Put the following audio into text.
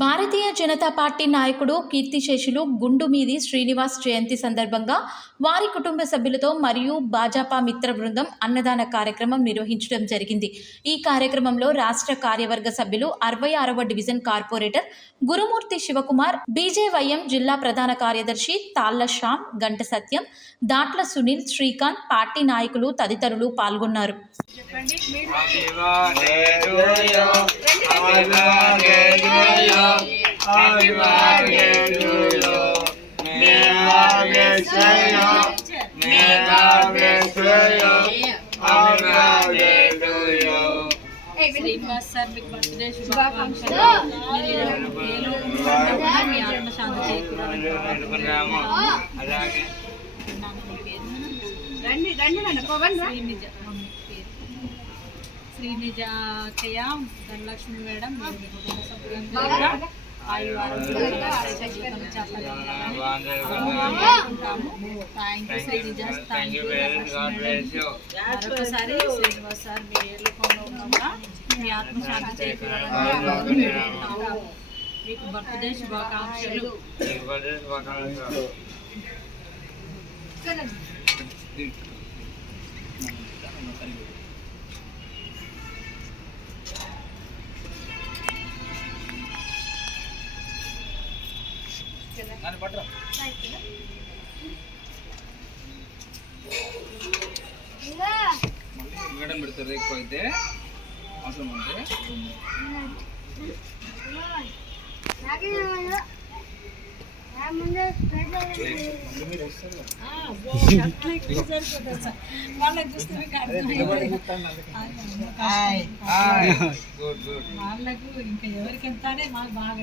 Bharatiya Janata party నాయకుడు కీర్తిశేషులు గుండుమీది శ్రీనివాస్ జయంతి సందర్భంగా వారి కుటుంబ సభ్యులతో మరియు భాజపా మిత్ర బృందం అన్నదాన కార్యక్రమం నిర్వహించడం జరిగింది. ఈ కార్యక్రమంలో రాష్ట్ర కార్యవర్గ సభ్యులు 66వ డివిజన్ కార్పొరేటర్ గురుమూర్తి శివకుమార్, బీజేవైఎం జిల్లా ప్రధాన కార్యదర్శి తాళ్ల శ్యామ్, గంట సత్యం, దాట్ల సునీల్, శ్రీకాంత్, పార్టీ నాయకులు తదితరులు పాల్గొన్నారు. శ్రీనివాస్ సార్ మీకు బర్త్డే శుభాకాంక్షలు. మీ ఆత్మశాంతి చేకూరాలని. శ్రీనిజాకయ్య, ధనలక్ష్మి మేడం, మరొకసారి శ్రీనివాస్ సార్ మీ ఏళ్ళలో ఉన్నప్పుడు మీ ఆత్మశాంతి చేకూరాలని. మీకు బర్త్డే శుభాకాంక్షలు. మేడం పెడతారు ఎక్కువ అయితే అవసరం ఉంటే వాళ్ళకు ఇంకా ఎవరికి ఎంత మాకు బాగా